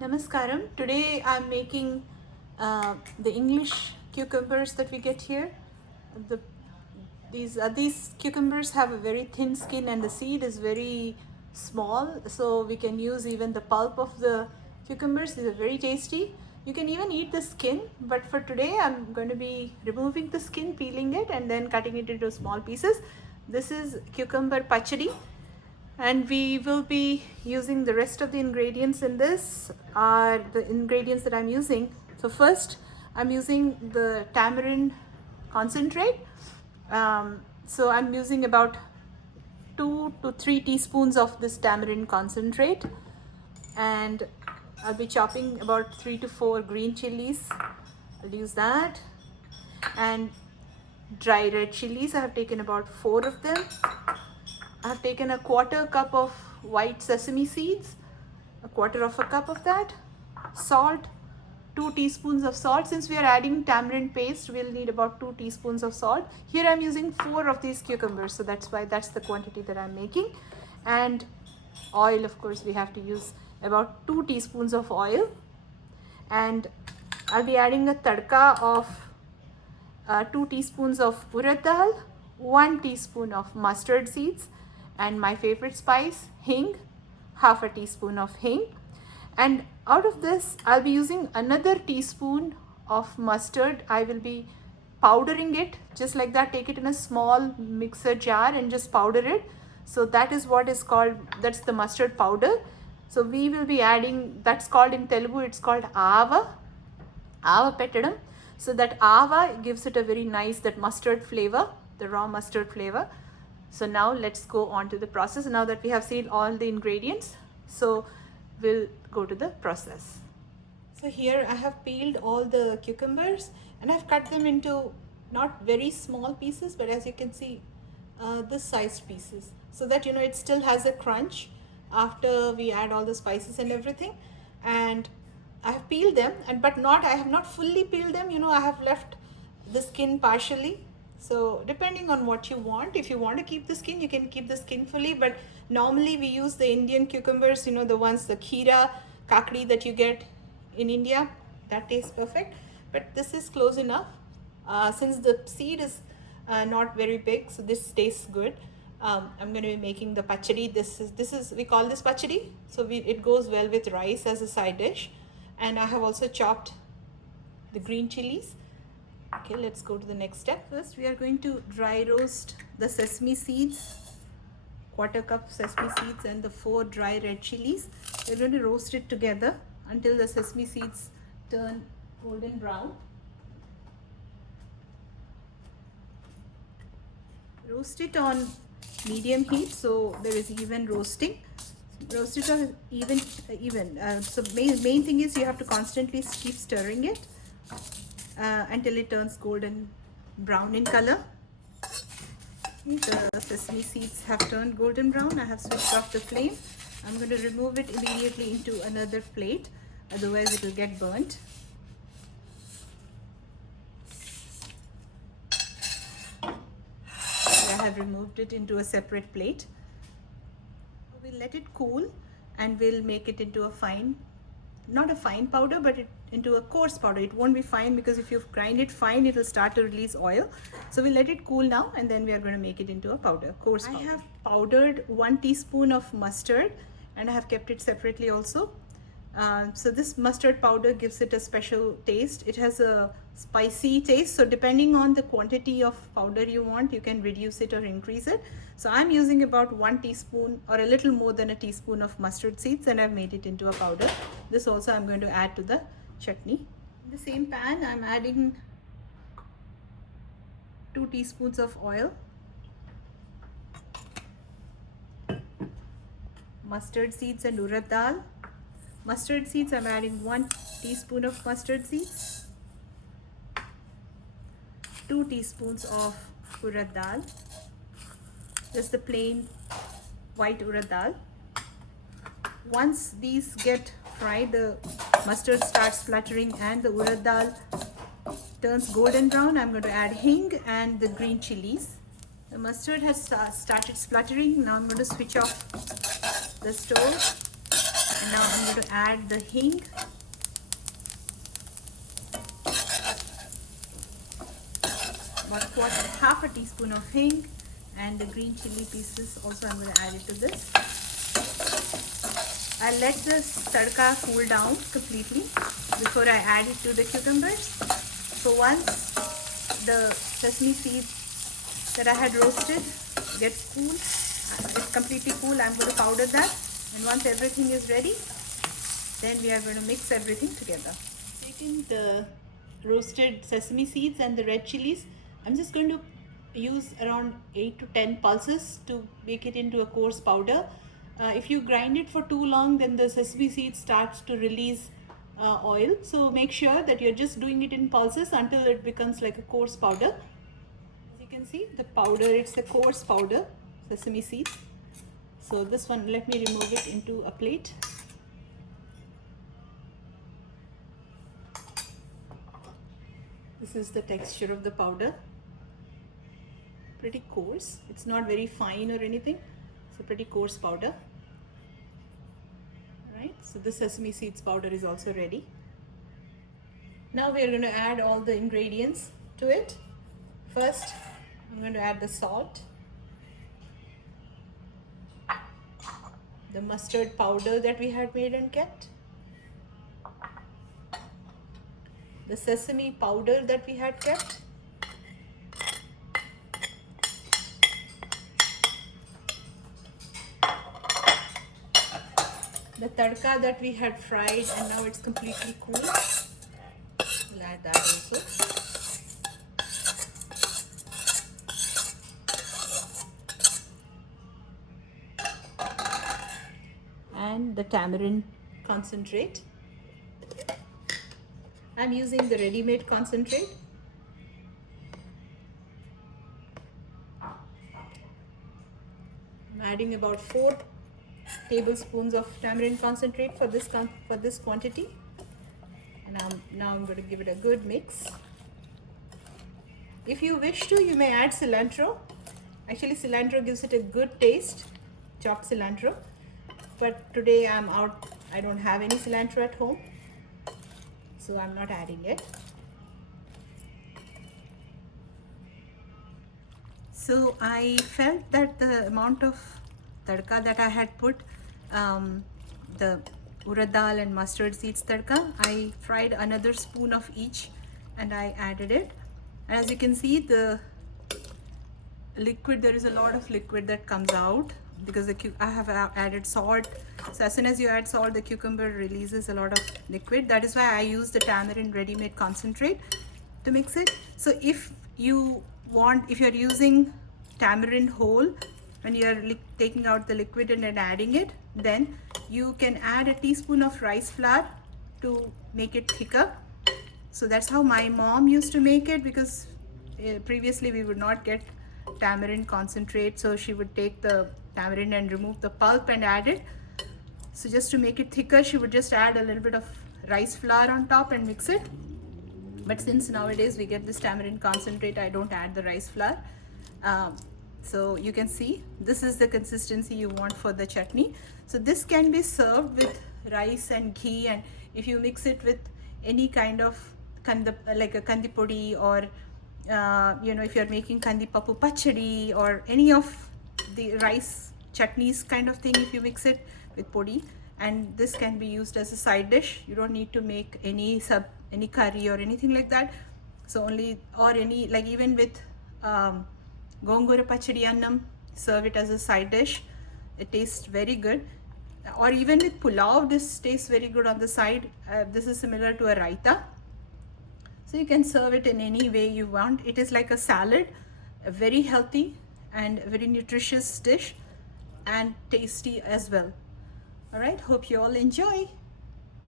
Namaskaram. Today I'm making the English cucumbers that we get here. The, these cucumbers have a very thin skin and the seed is very small, so we can use even the pulp of the cucumbers. These are very tasty. You can even eat the skin, but for today I'm going to be removing the skin, peeling it, and then cutting it into small pieces. This is cucumber pachadi, and we will be using the rest of the ingredients in this are the ingredients that I'm using. So first I'm using the tamarind concentrate. So I'm using about 2 to 3 teaspoons of this tamarind concentrate, and I'll be chopping about 3 to 4 green chilies. I'll use that, and dry red chilies. I have taken about 4 of them. I have taken a quarter cup of white sesame seeds, a quarter of a cup of that, salt, 2 teaspoons of salt. Since we are adding tamarind paste, we'll need about 2 teaspoons of salt. Here I'm using 4 of these cucumbers, so that's why that's the quantity that I'm making. And oil, of course, we have to use about 2 teaspoons of oil. And I'll be adding a tadka of 2 teaspoons of urad dal, 1 teaspoon of mustard seeds, and my favorite spice, hing, half a teaspoon of hing. And out of this, I'll be using another teaspoon of mustard. I will be powdering it just like that. Take it in a small mixer jar and just powder it. So that is what is called, that's the mustard powder. So we will be adding, that's called in Telugu, it's called ava petadam. So that ava gives it a very nice, that mustard flavor, the raw mustard flavor. So now let's go on to the process. Now that we have seen all the ingredients, so we'll go to the process. So here I have peeled all the cucumbers and I've cut them into not very small pieces, but as you can see, this sized pieces, so that it still has a crunch after we add all the spices and everything. And I have peeled them, and I have not fully peeled them. I have left the skin partially. So depending on what you want, if you want to keep the skin, you can keep the skin fully. But normally we use the Indian cucumbers, the ones, the Kheera, Kakdi that you get in India. That tastes perfect. But this is close enough. Since the seed is not very big, so this tastes good. I'm going to be making the pachadi. This is we call this pachadi. So it goes well with rice as a side dish. And I have also chopped the green chilies. Okay, let's go to the next step. First, we are going to dry roast the sesame seeds, quarter cup sesame seeds, and the 4 dry red chilies. We're going to roast it together until the sesame seeds turn golden brown. Roast it on medium heat, so there is even roasting. Roast it on even. So main thing is you have to constantly keep stirring it until it turns golden brown in color. The sesame seeds have turned golden brown. I have switched off the flame. I'm going to remove it immediately into another plate, otherwise it will get burnt. I have removed it into a separate plate. We'll let it cool and we'll make it into a fine, not a fine powder, but into a coarse powder. It won't be fine because if you grind it fine, it will start to release oil. So we'll let it cool now, and then we are going to make it into a powder, coarse powder. I have powdered 1 teaspoon of mustard, and I have kept it separately also. So this mustard powder gives it a special taste. It has a spicy taste, so depending on the quantity of powder you want, you can reduce it or increase it. So I'm using about 1 teaspoon or a little more than a teaspoon of mustard seeds, and I've made it into a powder. This also I'm going to add to the chutney. In the same pan, I'm adding 2 teaspoons of oil, mustard seeds and urad dal. Mustard seeds, I'm adding 1 teaspoon of mustard seeds, 2 teaspoons of urad dal, just the plain white urad dal. Once these get fried, the mustard starts spluttering and the urad dal turns golden brown, I'm going to add hing and the green chilies. The mustard has started spluttering. Now I'm going to switch off the stove And now I'm going to add the hing. About half a teaspoon of hing, and the green chili pieces also I'm going to add it to this. I'll let this tadka cool down completely before I add it to the cucumbers. So once the sesame seeds that I had roasted gets cool, it's completely cool, I'm going to powder that. And once everything is ready, then we are going to mix everything together. Taking the roasted sesame seeds and the red chilies, I'm just going to use around 8 to 10 pulses to make it into a coarse powder. If you grind it for too long, then the sesame seed starts to release oil. So make sure that you're just doing it in pulses until it becomes like a coarse powder. As you can see, the powder, it's a coarse powder, sesame seeds. So this one, let me remove it into a plate. This is the texture of the powder. Pretty coarse. It's not very fine or anything. It's a pretty coarse powder. Alright, so the sesame seeds powder is also ready. Now we are going to add all the ingredients to it. First, I'm going to add the salt, the mustard powder that we had made and kept, the sesame powder that we had kept, the tadka that we had fried and now it's completely cool. We'll add that also. And the tamarind concentrate. I'm using the ready-made concentrate. I'm adding about 4 tablespoons of tamarind concentrate for this quantity, and now I'm going to give it a good mix. If you wish to, you may add cilantro. Actually, cilantro gives it a good taste, chopped cilantro, but today I'm out, I don't have any cilantro at home, so I'm not adding it. So I felt that the amount of tadka that I had put, the urad dal and mustard seeds tadka, I fried another spoon of each and I added it. And as you can see, the liquid, there is a lot of liquid that comes out because I have added salt. So as soon as you add salt, the cucumber releases a lot of liquid. That is why I use the tamarind ready-made concentrate to mix it. So if you're using tamarind whole and you are taking out the liquid and then adding it, then you can add a teaspoon of rice flour to make it thicker. So that's how my mom used to make it, because previously we would not get tamarind concentrate, so she would take the tamarind and remove the pulp and add it. So just to make it thicker, she would just add a little bit of rice flour on top and mix it. But since nowadays we get this tamarind concentrate, I don't add the rice flour. So you can see this is the consistency you want for the chutney. So this can be served with rice and ghee, and if you mix it with any kind of like a kandi podi, or if you're making kandi papu pachadi or any of the rice chutneys kind of thing, if you mix it with podi, and this can be used as a side dish. You don't need to make any curry or anything like that. So only, or any, like even with gongura pachadi annam, serve it as a side dish. It tastes very good. Or even with pulao, this tastes very good on the side. This is similar to a raita. So you can serve it in any way you want. It is like a salad, a very healthy and very nutritious dish, and tasty as well. All right, hope you all enjoy.